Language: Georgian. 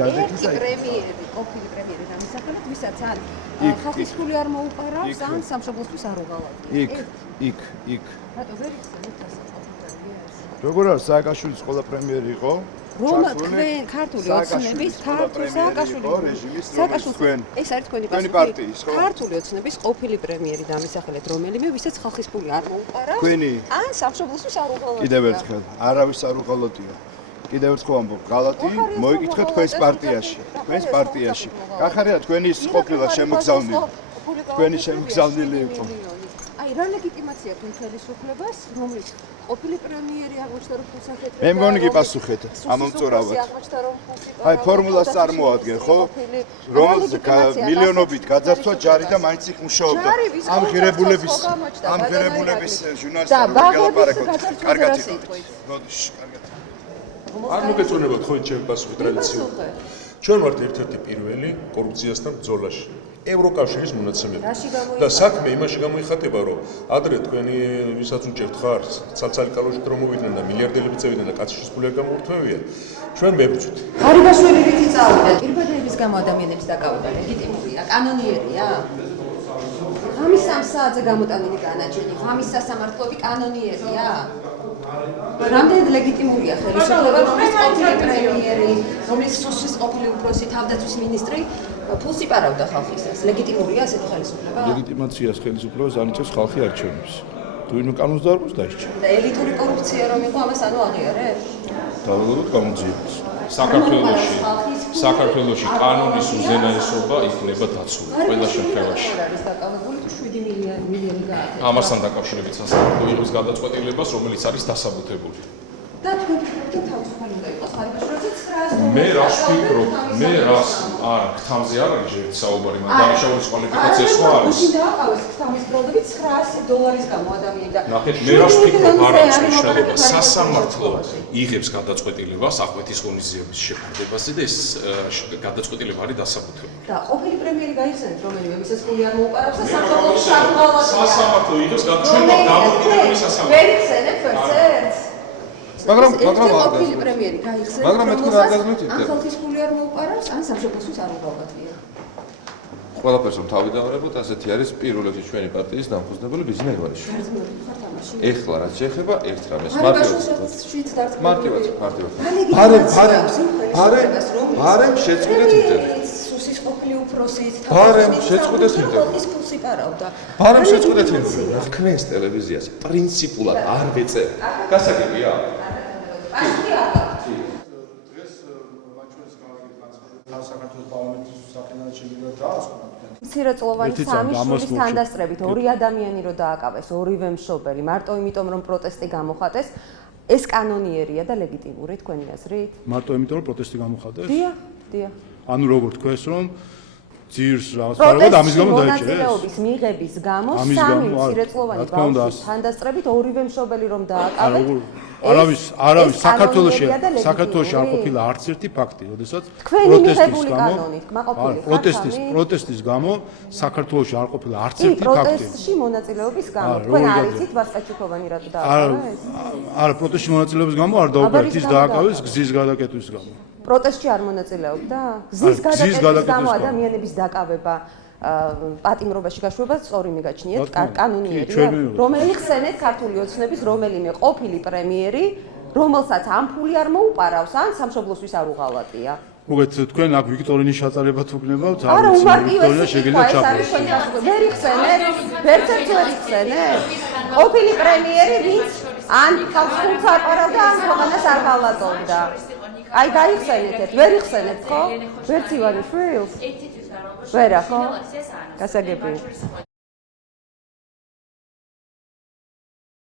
დაძეკვის აი პრემიერი, ყოფილი პრემიერი დამისახელეთ, ვისაც ან ხალხისკული არ მოუყარავს, ან სამშობლოსთვის არ უღალატია. იქ. რატო ვერ იხსენებთ ასე ყოფილი პრემიერს? როგორ არის სააკაშვილის ყველა პრემიერი იყო? რომ თქვენ ქართული ოცნების სააკაშვილის ეს არის თქვენი პარტიის ხო? ქართული ოცნების ყოფილი პრემიერი დამისახელეთ რომელიმე, ვისაც ხალხის ფული არ მოუყარავს, ან სამშობლოსთვის არ უღალატია. კიდევ ერთხელ, არავის არ უღალატია. კიდევ ერთხელ ამბობ, ღალატი მოიკითხეთ თქვენს პარტიაში. გახარია თქვენი ის ყოფილა შემოგზავნილი. თქვენი შემოგზავნილი იყო. აი რა ლეგიტიმაცია აქვს ხელისუფლებას, რომელიც ყოფილი პრემიერი აღმოჩნდა რომ ფულს ახეთქება. მე მგონი გიპასუხეთ ამ მომწურავად. აი ფორმულას წარმოადგენ, ხო? რომელზე მილიონობით გაძარცვა ჯარი და მაინც იქ მუშაობდა. ამ ღირებულების ჟურნალისტები გელაპარაკოთ. კარგად იყავით. გოდიში, კარგად. არ მოგეწონებათ ხო ჩემი პასუხი ტრადიციულად. ჩვენ ვართ ერთ-ერთი პირველი კორუფციასთან ბრძოლაში. ევროკავშირის მონაცემები. და საქმე იმაში გამოიხატება, რომ ადრე თქვენი ვისაც უჭერთ ხარ, ცალ-ცალი კალოშით რომ მოვიდნენ და მილიარდელები წევიდნენ და კაცის ფული არ გამოურთმევია, ჩვენ მებრძვით. ღარიბაშვილი რითი წავიდა? პირბადების გამო ადამიანებს დაკავება ლეგიტიმურია, კანონიერია? ღამის 3 საათზე გამოტანილი განაჩენი, ღამის სასამართლოები კანონიერია? რამდენად ლეგიტიმურია ხელისუფლება, რომელიც ყოფილი პრემიერი, რომელიც სუსის ყოფილი უფროსი თავდაცვის მინისტრი ფულს იპარავდა ხალხისას. ლეგიტიმურია ასეთი ხელისუფლება? ლეგიტიმაციას ხელისუფლებას ანიჭებს ხალხი არჩევნებს. თუ ვინმე კანონს დაარღვევს დაიჭირა. და 엘იტური კორუფცია რომ იყო, ამას ანუ აღიარეთ? დავუღალოთ გამოძიებას. საქართველოში კანონის უზენაესობა იქნება დაცული ყველა შემთხვევაში. არის დაკავებული 7 მილიონი გააკეთა. ამასთან დაკავშირებით სასამართლო იღებს გადაწყვეტილებას, რომელიც არის დასაბუთებული. და თქვენ თავისუფალი უნდა იყოს ღარიბაშვილზე 900 მე რას ვფიქრობ? მე რას არა, ქთამზე არ არის ჯერ საუბარი, მაგრამ დამუშავების კვალიფიკაცია სხვა არის. ისინი დააყავეს ქთამის პროდუქტი $900 გამო ადამიანი და ნახეთ, მე რას ვფიქრობ, არ არის მნიშვნელობა. სასამართლო იღებს გადაწყვეტილებას ახმეთის ღონისძიების შეფარდებაზე და ეს გადაწყვეტილება არის დასაბუთებული. და ყოფილი პრემიერი გაიხსენეთ რომელიმე, ვისაც ფული არ მოუყარავს და სამშობლოში არ უღალატია. სასამართლო იღებს გადაწყვეტილებას დამოკიდებული სასამართლო. ვერ იხსენებთ ვერცერტს? მაგრამ ყოფილი პრემიერი გაიხსენეთ, მაგრამ მე თქვენ არ გაზმეთით. ან ხალხის ფული არ მოუყარავს, ან სამშობლოსთვის არ უღალატია. ყველაფერს რომ თავი დავარებოთ, ასეთი არის პირველი ჩვენი პარტიის დამფუძნებელი ბიზნეს ევარიშვილი. ეხლა რაც შეეხება ერთ რამეს მარტივად. ბარემ შეწყვეტეთ ინტერნეტი. სუსის ყოფილი უფროსით, ბარემ შეწყვეტეთ ინტერნეტი. ის ფულს იპარავდა. ბარემ შეწყვეტეთ ინტერნეტი. თქვენს ტელევიზიას პრინციპულად არ ვეწერ. გასაგებია? პასუხი არ გაქვთ. საქართველოს პარლამენტის საკითხად შეიძლება დაასკვნა. მცირეწლოვანი სამი შვილის თანდასწრებით ორი ადამიანი რო დააკავეს, ორივე მშობელი, მარტო იმიტომ რომ პროტესტი გამოხატეს, ეს კანონიერია და ლეგიტიმური თქვენი აზრით? მარტო იმიტომ რომ პროტესტი გამოხატეს? დიახ. ანუ როგორ თქვენს რომ ძირს რაღაც პარალელად ამის გამო დაიჭირეს? მონაწილეობის მიღების გამო სამი მცირეწლოვანი ბავშვის თანდასწრებით ორივე მშობელი რომ დააკავეს. არავის საქართველოში არ ყოფილა არც ერთი ფაქტი, როდესაც პროტესტის გამო საქართველოში არ ყოფილა არც ერთი ფაქტი. პროტესტში მონაწილეობის გამო თქვენ არ იცით ვასკაჩიკოვანი რატო დააკავეს? არა, პროტესტში მონაწილეობის გამო არ დაუკარეთ, ის დააკავეს გზის გადაკეტვის გამო. პროტესტში არ მონაწილეობდა? გზის გადაკეტვის გამო ადამიანების დაკავება პატიმრობაში გაშვება სწორი მიგაჩნიეთ კანონიერია, რომელი ხსენეთ ქართული ოცნების რომელიმე ყოფილი პრემიერი, რომელსაც ამ ფული არ მოუპარავს, ან სამშობლოსთვის არ უღალატია. მოგეთ თქვენ აქ ვიქტორინის შეტარება თუ გნებავთ, არა ვიქტორია შეგიძლიათ ჩაფრთხილოს. ვერ იხსენეთ, ვერცერთ ვერ იხსენეთ. ყოფილი პრემიერი, ვინც ან ხალხს აპარავდა, ან ქვეყანას არ ღალატობდა. აი გაიხსენეთ, ვერ იხსენეთ ხო? ვერც ივანიშვილს? ვერა ხო? გასაგებია.